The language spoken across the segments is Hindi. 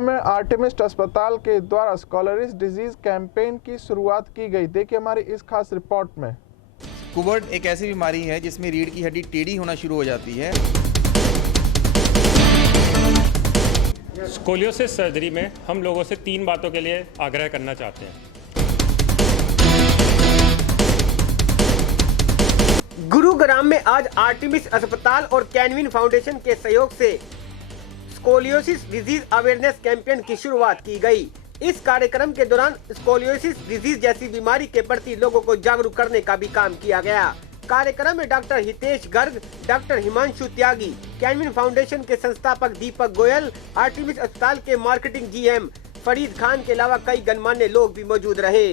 गुरुग्राम में आर्टेमिस्ट अस्पताल के द्वारा स्कॉलरिस डिजीज कैंपेन की शुरुआत की गई। देखिए हमारी इस खास रिपोर्ट में। कुबर्ट एक ऐसी बीमारी है जिसमें रीढ़ की हड्डी टेढ़ी होना शुरू हो जाती है। स्कोलियोसिस सर्जरी में हम लोगों से 3 बातों के लिए आग्रह करना चाहते हैं। गुरुग्राम में आज आर्टेमिस अस्पताल और कैनविन फाउंडेशन के सहयोग से स्कोलियोसिस डिजीज अवेयरनेस कैंपेन की शुरुआत की गई। इस कार्यक्रम के दौरान स्कोलियोसिस डिजीज जैसी बीमारी के प्रति लोगों को जागरूक करने का भी काम किया गया। कार्यक्रम में डॉक्टर हितेश गर्ग, डॉक्टर हिमांशु त्यागी, कैनविन फाउंडेशन के संस्थापक दीपक गोयल, आर्टेमिस अस्पताल के मार्केटिंग जीएम फरीद खान के अलावा कई गणमान्य लोग भी मौजूद रहे।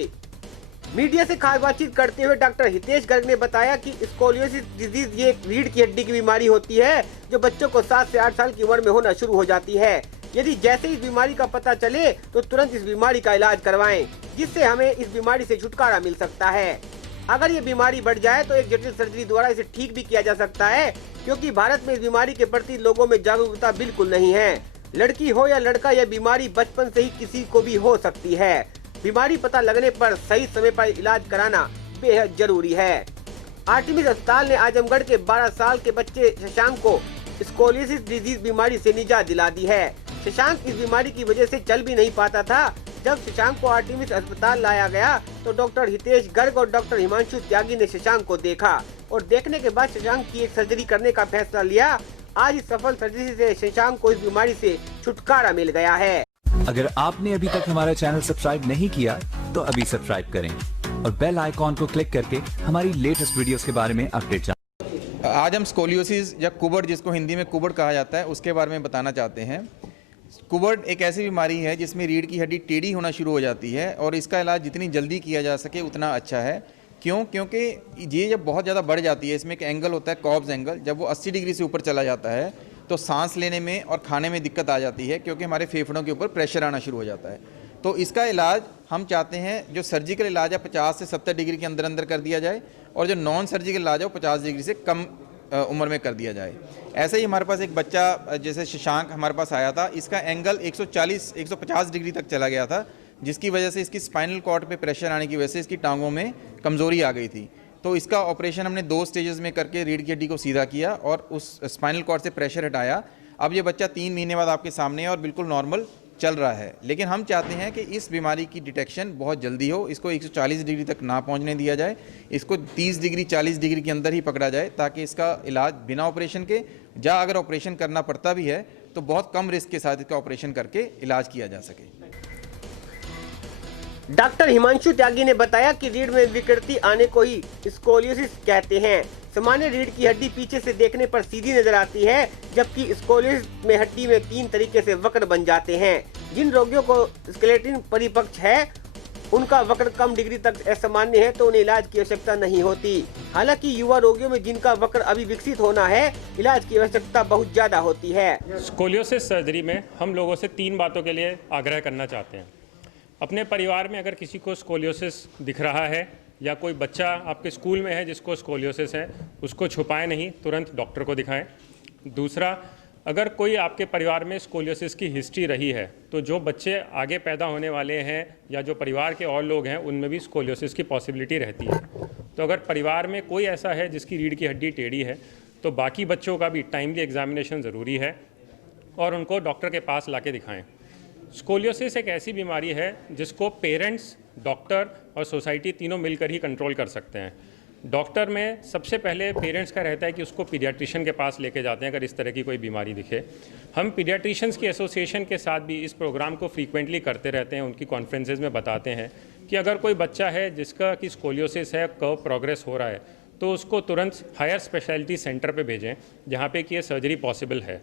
मीडिया से खास बातचीत करते हुए डॉक्टर हितेश गर्ग ने बताया कि स्कोलियोसिस डिजीज ये रीढ़ की हड्डी की बीमारी होती है जो बच्चों को 7 से 8 साल की उम्र में होना शुरू हो जाती है। यदि जैसे इस बीमारी का पता चले तो तुरंत इस बीमारी का इलाज करवाएं, जिससे हमें इस बीमारी से छुटकारा मिल सकता है। अगर ये बीमारी बढ़ जाए तो एक जटिल सर्जरी द्वारा इसे ठीक भी किया जा सकता है, क्योंकि भारत में इस बीमारी के प्रति लोगों में जागरूकता बिल्कुल नहीं है। लड़की हो या लड़का, यह बीमारी बचपन से ही किसी को भी हो सकती है। बीमारी पता लगने पर सही समय पर इलाज कराना बेहद जरूरी है। आर्टेमिस अस्पताल ने आजमगढ़ के 12 साल के बच्चे शशांक को स्कोलियोसिस डिजीज बीमारी से निजात दिला दी है। शशांक इस बीमारी की वजह से चल भी नहीं पाता था। जब शशांक को आर्टेमिस अस्पताल लाया गया तो डॉक्टर हितेश गर्ग और डॉक्टर हिमांशु त्यागी ने शशांक को देखा और देखने के बाद शशांक की एक सर्जरी करने का फैसला लिया। आज इस सफल सर्जरी से शशांक को इस बीमारी से छुटकारा मिल गया है। अगर आपने अभी तक हमारा चैनल सब्सक्राइब नहीं किया तो अभी सब्सक्राइब करें और बेल आइकॉन को क्लिक करके हमारी लेटेस्ट वीडियोस के बारे में अपडेट जानें। आज हम स्कोलियोसिस या कुबर्ट, जिसको हिंदी में कुबर्ट कहा जाता है, उसके बारे में बताना चाहते हैं। कुबर्ट एक ऐसी बीमारी है जिसमें रीढ़ की हड्डी टेढ़ी होना शुरू हो जाती है और इसका इलाज जितनी जल्दी किया जा सके उतना अच्छा है। क्योंकि ये जब बहुत ज़्यादा बढ़ जाती है, इसमें एक एंगल होता है कॉब्स एंगल, जब वो 80 डिग्री से ऊपर चला जाता है तो सांस लेने में और खाने में दिक्कत आ जाती है, क्योंकि हमारे फेफड़ों के ऊपर प्रेशर आना शुरू हो जाता है। तो इसका इलाज हम चाहते हैं जो सर्जिकल इलाज है 50 से 70 डिग्री के अंदर अंदर कर दिया जाए और जो नॉन सर्जिकल इलाज है वो 50 डिग्री से कम उम्र में कर दिया जाए। ऐसे ही हमारे पास एक बच्चा जैसे शशांक हमारे पास आया था, इसका एंगल 140-150 डिग्री तक चला गया था, जिसकी वजह से इसकी स्पाइनल कॉर्ड पे प्रेशर आने की वजह से इसकी टांगों में कमज़ोरी आ गई थी। तो इसका ऑपरेशन हमने 2 स्टेजेस में करके रीढ़ की हड्डी को सीधा किया और उस स्पाइनल कॉर्ड से प्रेशर हटाया। अब ये बच्चा 3 महीने बाद आपके सामने है और बिल्कुल नॉर्मल चल रहा है। लेकिन हम चाहते हैं कि इस बीमारी की डिटेक्शन बहुत जल्दी हो, इसको 140 डिग्री तक ना पहुंचने दिया जाए, इसको 30 डिग्री 40 डिग्री के अंदर ही पकड़ा जाए, ताकि इसका इलाज बिना ऑपरेशन के, या अगर ऑपरेशन करना पड़ता भी है तो बहुत कम रिस्क के साथ इसका ऑपरेशन करके इलाज किया जा सके। डॉक्टर हिमांशु त्यागी ने बताया कि रीढ़ में विकृति आने को ही स्कोलियोसिस कहते हैं। सामान्य रीढ़ की हड्डी पीछे से देखने पर सीधी नजर आती है, जबकि स्कोलियोसिस में हड्डी में 3 तरीके से वक्र बन जाते हैं। जिन रोगियों को स्केलेटन परिपक्व है, उनका वक्र कम डिग्री तक असामान्य है तो उन्हें इलाज की आवश्यकता नहीं होती। हालांकि युवा रोगियों में जिनका वक्र अभी विकसित होना है, इलाज की आवश्यकता बहुत ज्यादा होती है। स्कोलियोसिस सर्जरी में हम लोगों से 3 बातों के लिए आग्रह करना चाहते हैं। अपने परिवार में अगर किसी को स्कोलियोसिस दिख रहा है या कोई बच्चा आपके स्कूल में है जिसको स्कोलियोसिस है, उसको छुपाएं नहीं, तुरंत डॉक्टर को दिखाएं। दूसरा, अगर कोई आपके परिवार में स्कोलियोसिस की हिस्ट्री रही है तो जो बच्चे आगे पैदा होने वाले हैं या जो परिवार के और लोग हैं उनमें भी स्कोलियोसिस की पॉसिबिलिटी रहती है। तो अगर परिवार में कोई ऐसा है जिसकी रीढ़ की हड्डी टेढ़ी है तो बाकी बच्चों का भी टाइमली एग्जामिनेशन ज़रूरी है और उनको डॉक्टर के पास ला के दिखाएँ। स्कोलियोसिस एक ऐसी बीमारी है जिसको पेरेंट्स, डॉक्टर और सोसाइटी तीनों मिलकर ही कंट्रोल कर सकते हैं। डॉक्टर में सबसे पहले पेरेंट्स का रहता है कि उसको पीडियाट्रिशियन के पास लेके जाते हैं अगर इस तरह की कोई बीमारी दिखे। हम पीडियाट्रिशियंस की एसोसिएशन के साथ भी इस प्रोग्राम को फ्रीक्वेंटली करते रहते हैं, उनकी कॉन्फ्रेंसेज में बताते हैं कि अगर कोई बच्चा है जिसका कि स्कोलियोसिस है, कर्व प्रोग्रेस हो रहा है, तो उसको तुरंत हायर स्पेशलिटी सेंटर पे भेजें जहाँ पे कि ये सर्जरी पॉसिबल है।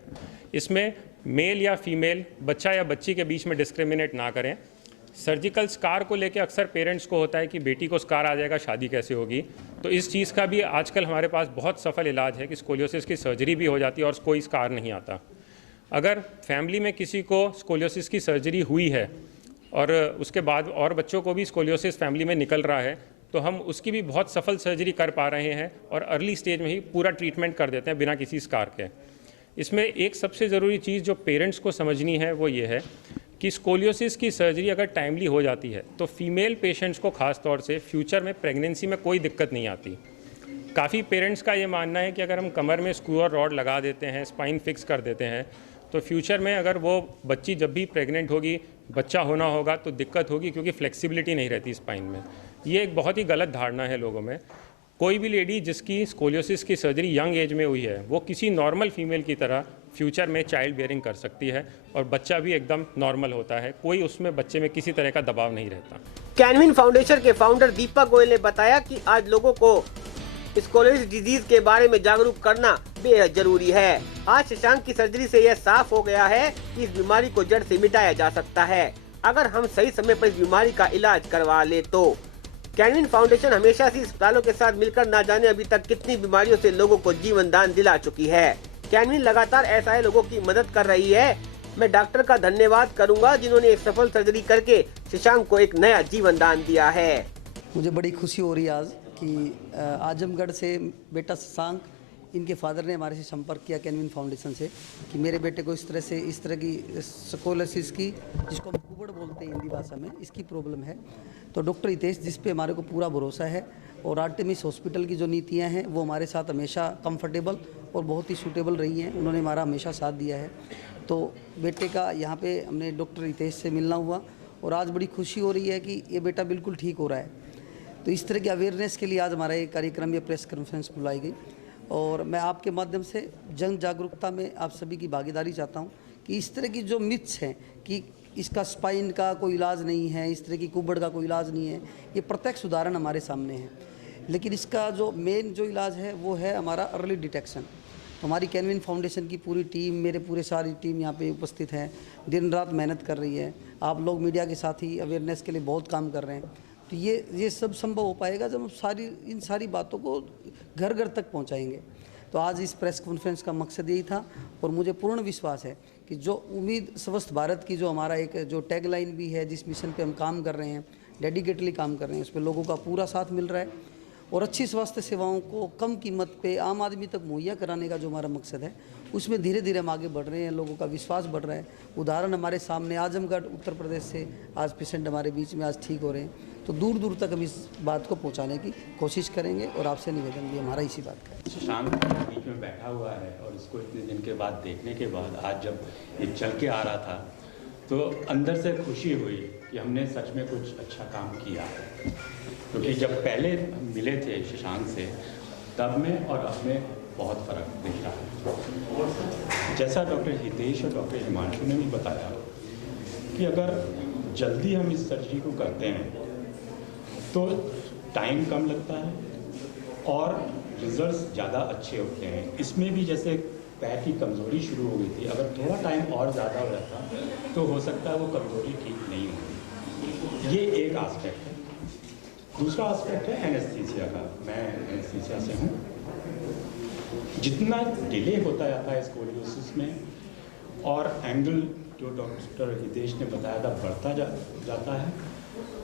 इसमें मेल या फीमेल, बच्चा या बच्ची के बीच में डिस्क्रिमिनेट ना करें। सर्जिकल स्कार को लेके अक्सर पेरेंट्स को होता है कि बेटी को स्कार आ जाएगा, शादी कैसे होगी। तो इस चीज़ का भी आजकल हमारे पास बहुत सफल इलाज है कि स्कोलियोसिस की सर्जरी भी हो जाती है और कोई स्कार नहीं आता। अगर फैमिली में किसी को स्कोलियोसिस की सर्जरी हुई है और उसके बाद और बच्चों को भी स्कोलियोसिस फैमिली में निकल रहा है तो हम उसकी भी बहुत सफल सर्जरी कर पा रहे हैं और अर्ली स्टेज में ही पूरा ट्रीटमेंट कर देते हैं बिना किसी स्कार के। इसमें एक सबसे ज़रूरी चीज़ जो पेरेंट्स को समझनी है वो ये है कि स्कोलियोसिस की सर्जरी अगर टाइमली हो जाती है तो फीमेल पेशेंट्स को ख़ास तौर से फ्यूचर में प्रेगनेंसी में कोई दिक्कत नहीं आती। काफ़ी पेरेंट्स का ये मानना है कि अगर हम कमर में स्क्रू और रॉड लगा देते हैं, स्पाइन फिक्स कर देते हैं, तो फ्यूचर में अगर वो बच्ची जब भी प्रेग्नेंट होगी, बच्चा होना होगा तो दिक्कत होगी, क्योंकि फ्लेक्सिबिलिटी नहीं रहती स्पाइन में। ये एक बहुत ही गलत धारणा है लोगों में। कोई भी लेडी जिसकी स्कोलियोसिस की सर्जरी यंग एज में हुई है, वो किसी नॉर्मल फीमेल की तरह फ्यूचर में चाइल्ड बेयरिंग कर सकती है और बच्चा भी एकदम नॉर्मल होता है। कोई उसमें बच्चे में किसी तरह का दबाव नहीं रहता। कैनविन फाउंडेशन के फाउंडर दीपक गोयल ने बताया कि आज लोगों को स्कोलियोसिस डिजीज के बारे में जागरूक करना बेहद जरूरी है। आज शशांक की सर्जरी से यह साफ हो गया है कि इस बीमारी को जड़ से मिटाया जा सकता है अगर हम सही समय पर इस बीमारी का इलाज करवा ले तो। कैनविन फाउंडेशन हमेशा से अस्पतालों के साथ मिलकर न जाने अभी तक कितनी बीमारियों से लोगों को जीवन दान दिला चुकी है। कैनविन लगातार ऐसे लोगों की मदद कर रही है। मैं डॉक्टर का धन्यवाद करूंगा जिन्होंने एक सफल सर्जरी करके शशांक को एक नया जीवन दान दिया है। मुझे बड़ी खुशी हो रही है आज कि आजमगढ़ से बेटा शशांक, इनके फादर ने हमारे से संपर्क किया कैनविन फाउंडेशन से कि मेरे बेटे को इस तरह की स्कोलियोसिस की, जिसको हम कुबड़ बोलते हैं हिंदी भाषा में, इसकी प्रॉब्लम है। तो डॉक्टर हितेश, जिस पे हमारे को पूरा भरोसा है, और आर्टेमिस हॉस्पिटल की जो नीतियाँ हैं वो हमारे साथ हमेशा कंफर्टेबल और बहुत ही सूटेबल रही हैं। उन्होंने हमारा हमेशा साथ दिया है। तो बेटे का यहाँ पे हमने डॉक्टर हितेश से मिलना हुआ और आज बड़ी खुशी हो रही है कि ये बेटा बिल्कुल ठीक हो रहा है। तो इस तरह की अवेयरनेस के लिए आज हमारा ये कार्यक्रम, ये प्रेस कॉन्फ्रेंस बुलाई गई और मैं आपके माध्यम से जन जागरूकता में आप सभी की भागीदारी चाहता हूँ कि इस तरह की जो मिथ्स हैं कि इसका स्पाइन का कोई इलाज नहीं है, इस तरह की कुबड़ का कोई इलाज नहीं है, ये प्रत्यक्ष उदाहरण हमारे सामने है। लेकिन इसका जो मेन जो इलाज है वो है हमारा अर्ली डिटेक्शन। तो हमारी कैनविन फाउंडेशन की पूरी टीम, मेरे पूरे सारी टीम यहाँ पे उपस्थित है, दिन रात मेहनत कर रही है। आप लोग मीडिया के साथ ही अवेयरनेस के लिए बहुत काम कर रहे हैं। तो ये सब संभव हो पाएगा जब हम इन सारी बातों को घर घर तक पहुँचाएंगे। तो आज इस प्रेस कॉन्फ्रेंस का मकसद यही था और मुझे पूर्ण विश्वास है कि जो उम्मीद स्वस्थ भारत की जो हमारा एक जो टैगलाइन भी है, जिस मिशन पे हम काम कर रहे हैं, डेडिकेटली काम कर रहे हैं, उस पर लोगों का पूरा साथ मिल रहा है और अच्छी स्वास्थ्य सेवाओं को कम कीमत पे आम आदमी तक मुहैया कराने का जो हमारा मकसद है, उसमें धीरे धीरे हम आगे बढ़ रहे हैं। लोगों का विश्वास बढ़ रहा है। उदाहरण हमारे सामने आजमगढ़ उत्तर प्रदेश से आज पेशेंट हमारे बीच में आज ठीक हो रहे हैं। तो दूर दूर तक हम इस बात को पहुंचाने की कोशिश करेंगे और आपसे निवेदन भी हमारा इसी बात का है। शशांक बीच में बैठा हुआ है और इसको इतने दिन के बाद देखने के बाद आज जब ये चल के आ रहा था तो अंदर से खुशी हुई कि हमने सच में कुछ अच्छा काम किया है। क्योंकि जब पहले मिले थे शशांक से, तब में और अब में बहुत फ़र्क दिख रहा है। जैसा डॉक्टर हितेश और डॉक्टर हिमांशु ने भी बताया कि अगर जल्दी हम इस सर्जरी को करते हैं तो टाइम कम लगता है और रिजल्ट्स ज़्यादा अच्छे होते हैं। इसमें भी जैसे पैर की कमज़ोरी शुरू हो गई थी, अगर थोड़ा टाइम और ज़्यादा हो जाता तो हो सकता है वो कमज़ोरी ठीक नहीं होती। ये एक आस्पेक्ट है। दूसरा आस्पेक्ट है एनेस्थीसिया का। मैं एनेस्थीसिया से हूँ। जितना डिले होता जाता है स्कोलियोसिस में और एंगल जो डॉक्टर हितेश ने बताया था बढ़ता जाता है,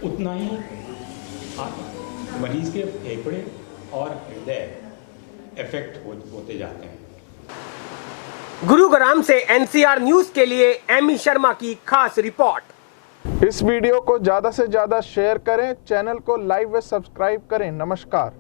उतना ही मरीज के फेफड़े और हृदय इफेक्ट होते जाते हैं। गुरुग्राम से एनसीआर न्यूज के लिए एमी शर्मा की खास रिपोर्ट। इस वीडियो को ज़्यादा से ज़्यादा शेयर करें, चैनल को लाइक व सब्सक्राइब करें। नमस्कार।